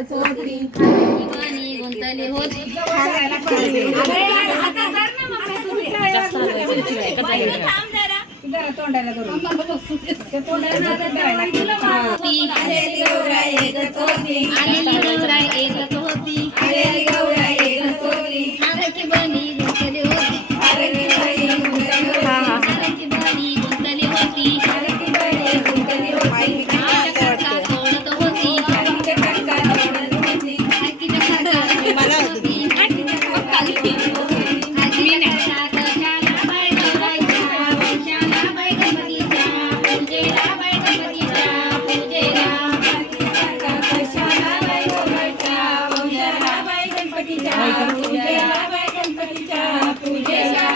येतच होती पाणी गुंतली होती तोंडाला आलेली गौराई एकच होती आलेली गौराई एकच होती आलेली गौराई एकच होती हाराची बनी गुंतली होती हाराची बाई गुंतली होती हाराची बनी गुंतली होती हाराची बाई गुंतली होती आईच्या खटका तोडत होती आईच्या खटका तोडत होती आईच्या खटका तोडत होती आईच्या खटका कशाला बाई गौराईच्या वंशाला बाई गणपतीच्या पूजेला बाई गणपतीच्या पूजेला कशाला बाई गौराईच्या वंशाला बाई गणपतीच्या पूजेला बाई गणपतीच्या पूजेला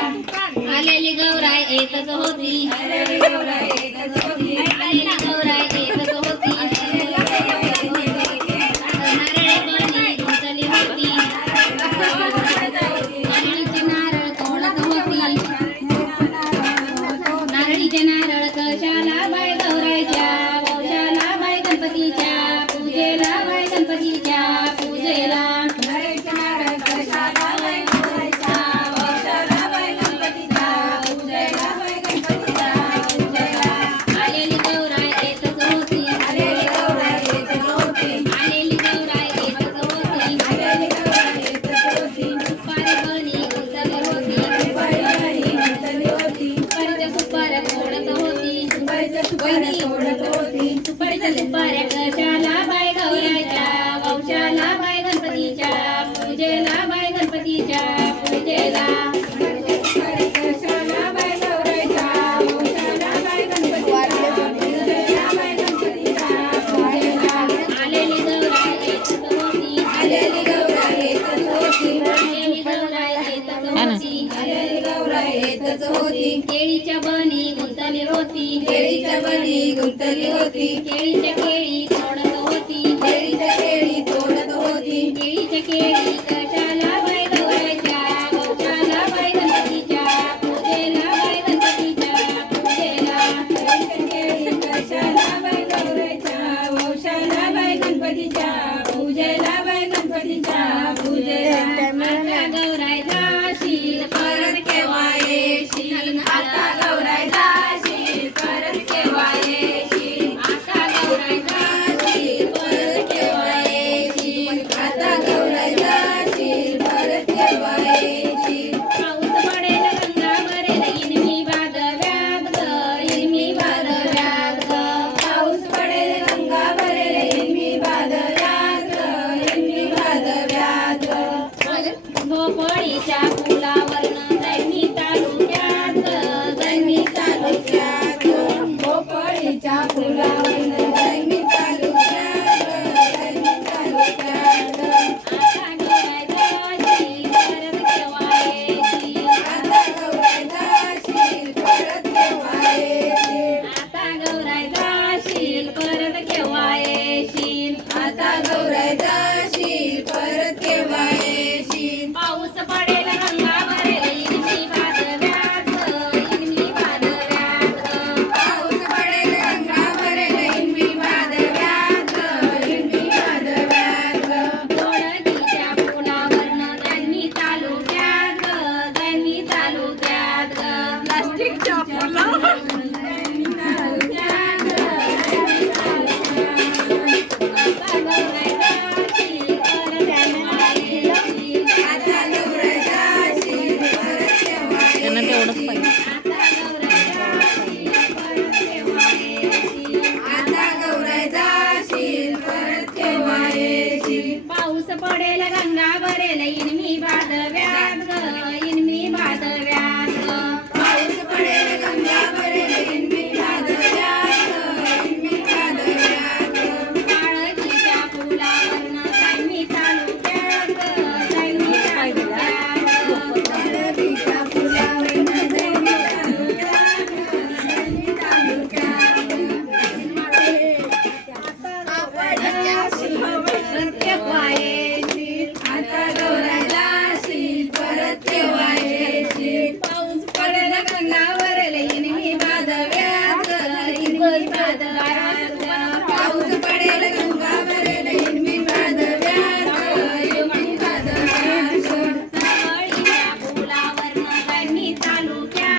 आलेली गौराई एकच होती आलेली गौराई एकच होती आलेली गौराई एकच होती नारळ बनी गुंतली होती नारळीचे नारळ तोडत होती नारळीचे नारळ कशाला बाई गौराईच्या वंशाला बाई गणपतीच्या पूजेला बाई गणपतीच्या पूजेला नारळीचे नारळ कशाला बाई गौराईच्या वंशाला बाई गणपतीच्या पूजेला बाई गणपतीच्या पूजेला आलेली गौराई एकच होती आलेली गौराई एकच होती आलेली गौराई एकच होती आलेली गौराई एकच होती सुपारी बनी गुंतली होती बाई गुंतली होती सुपारीच्या सुपाऱ्या तोडत होती बाईच्या सुपाऱ्या तोडत होती सुपारीच्या सुपाऱ्या कशाला बाई गौराईच्या वंशाला बाई गणपतीच्या पूजेला बाई गणपतीच्या पूजेला कशाला बाई गौराईच्या वंशाला बाई गणपतीच्या पूजेला बाई गणपतीच्या पूजेला आलेली गौराई एकच होती आलेली गौराई एकच होती आलेली गौराई एकच होती आलेली गौराई एकच होती केळीच्या बनी गुंतली होती केळीच्या बनी गुंतली होती केळीच्या केळी तोडत